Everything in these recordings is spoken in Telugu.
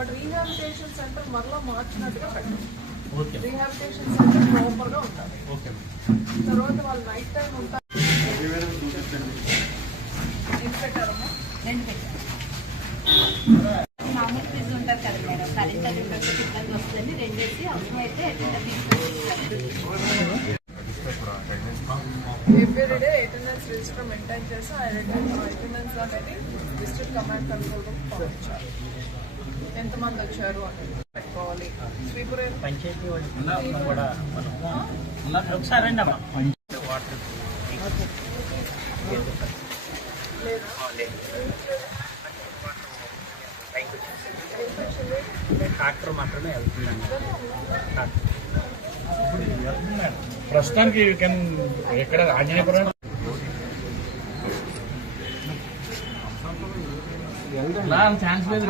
బట్ రీహాబిలిటేషన్ సెంటర్ మరలా మార్చినట్టుగా పెట్టాలి. రీహాబిలిటేషన్ సెంటర్ ప్రాపర్ గా ఉండాలి. తర్వాత వాళ్ళు నైట్ టైం ఉంటారు. ఎంత పెట్టారమ్మా? 2 పెట్టారు. మామూలు ఫీజు ఉంటారు కదా మేడం, కరెంట్ అది ఉండొచ్చు, ఇబ్బంది వస్తుంది. 2 వేసి అవసరమైతే ఎవ్రీడే అటెండెన్స్ రిజిస్టర్ మెయింటైన్ చేసి ఆ అటెండెన్స్ అనేది డిస్ట్రిక్ట్ కమాండ్ కంట్రోల్ రూమ్ పంపించాలి. ఎంతమంది వచ్చారు అనేది పెట్టుకోవాలి. స్వీపర్ పంచాయతీ కూడా ఒకసారి రండి అమ్మా. వాటర్ ట్రాక్టర్ మాత్రమే వెళ్తుందండి. ప్రస్తుతానికి ఎక్కడ ఆంజనేయపురం ఛాన్స్ లేదు.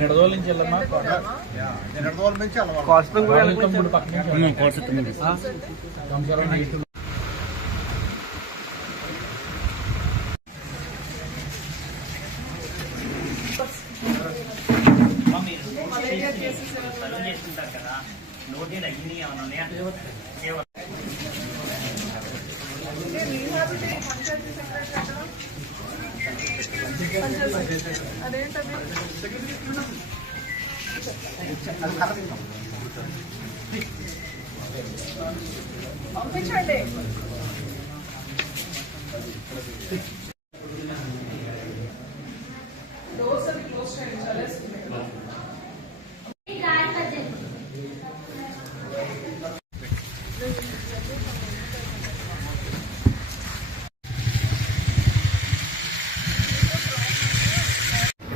నిడదోల నుంచి వెళ్ళమ్మా. చేస్తుంటారు కదా, నోటీలు అయ్యి ఏమన్నా అదేంటది పంపించండి. డోర్స్ అది క్లోజ్ చేయించాలి.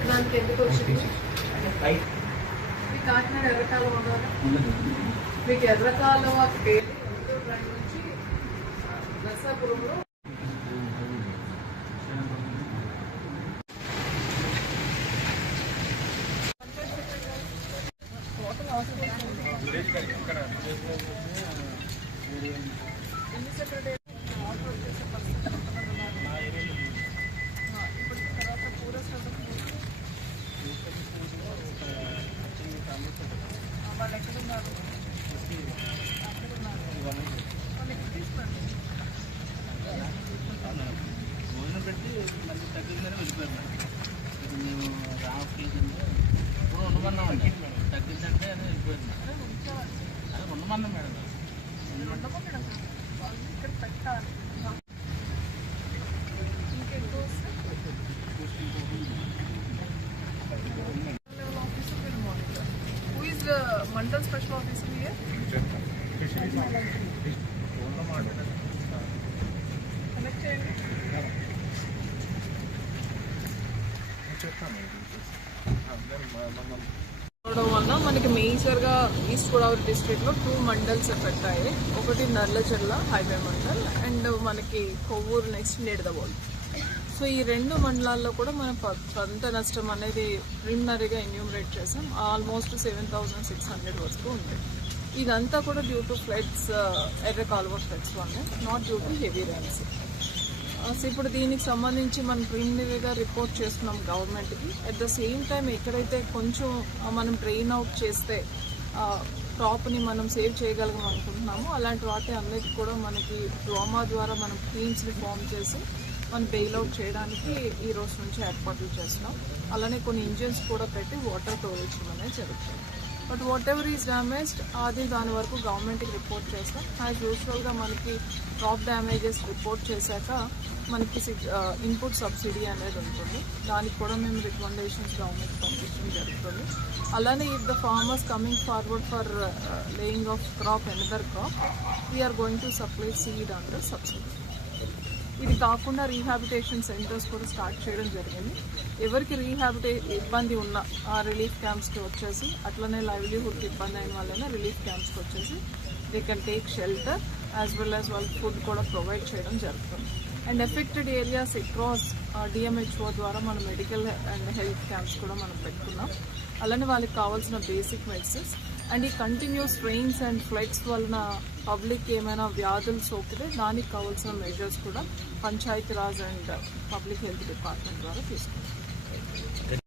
దానికి ఎందుకు వచ్చింది? మీ కాకినాడ ఎర్రకాలం ఉండాలి. మీకు ఎర్రకాలం పేరు నుంచి నర్సాపురంలో ఎన్ని సెక్రటరీ వాళ్ళు ఎక్కడున్నారు? భోజనం పెట్టి మళ్ళీ తగ్గిందని వెళ్ళిపోయారు. మేము రావట్లేదు ఇప్పుడు ఉండమన్నామండి. తగ్గిందంటే అని వెళ్ళిపోయింది. అదే ఉండమన్నాం మేడం. ఇక్కడ పెట్టాలి. ఇంకెక్కువ mandal special officer here? Connect చేయండి. వల్ల మనకి మేజర్గా ఈస్ట్ గోదావరి డిస్ట్రిక్ట్ లో 2 మండల్స్ ఎఫెక్ట్ అయ్యాయి. ఒకటి నర్లచెర్ల హైవే మండల్ అండ్ మనకి కొవ్వూరు నెక్స్ట్ నిడదవోలు. సో ఈ 2 మండలాల్లో కూడా మనం పంట నష్టం అనేది ప్రిలిమినరీగా ఎన్యూమరేట్ చేసాం. ఆల్మోస్ట్ 7,600 వరకు ఉంది. ఇదంతా కూడా డ్యూ టు ఫ్లడ్స్, ఎర్ర కాలువ ఫ్లడ్స్ వల్ల, not due to heavy rains. So ఇప్పుడు దీనికి సంబంధించి మనం ప్రిలిమినరీగా రిపోర్ట్ చేస్తున్నాం గవర్నమెంట్కి. అట్ ద సేమ్ టైం ఎక్కడైతే కొంచెం మనం డ్రైన్ అవుట్ చేస్తే క్రాప్ని మనం సేవ్ చేయగలం అనుకుంటున్నాము, అలాంటి వాటి అన్నిటి కూడా మనకి డ్రామా ద్వారా మనం టీమ్స్ని ఫామ్ చేసి మనం బెయిల్అవుట్ చేయడానికి ఈ రోజు నుంచి ఏర్పాట్లు చేస్తున్నాం. అలానే కొన్ని ఇంజిన్స్ కూడా పెట్టి వాటర్ తోలించడం అనేది జరుగుతుంది. But what ever is damaged అది దాని వరకు గవర్నమెంట్కి రిపోర్ట్ చేస్తాం. యాజ్ యూజువల్గా మనకి క్రాప్ డ్యామేజెస్ రిపోర్ట్ చేశాక మనకి ఇన్పుట్ సబ్సిడీ అనేది ఉంటుంది. దానికి కూడా మేము రికమెండేషన్స్ గవర్నమెంట్ పంపించడం జరుగుతుంది. అలానే if the farmers coming forward for laying of crop another crop, we are going to supply seed under subsidy. ఇది కాకుండా రీహాబిటేషన్ సెంటర్స్ కూడా స్టార్ట్ చేయడం జరిగింది. ఎవరికి ఇబ్బంది ఉన్న ఆ రిలీఫ్ క్యాంప్స్కి వచ్చేసి, అట్లనే లైవ్లీహుడ్కి ఇబ్బంది అయిన వాళ్ళైనా రిలీఫ్ క్యాంప్స్కి వచ్చేసి they can take shelter as well as వాళ్ళకి ఫుడ్ కూడా ప్రొవైడ్ చేయడం జరుగుతుంది. And affected areas across DMHO ద్వారా మనం మెడికల్ అండ్ హెల్త్ క్యాంప్స్ కూడా మనం పెట్టుకున్నాం. అలానే వాళ్ళకి కావాల్సిన బేసిక్ మెడిసిన్స్ అండ్ ఈ కంటిన్యూస్ రెయిన్స్ అండ్ ఫ్లడ్స్ వలన పబ్లిక్ ఏమైనా వ్యాధులు సోకితే దానికి కావాల్సిన మెజర్స్ కూడా Panchayati Raj and public health department ద్వారా తీసుకుంటాం.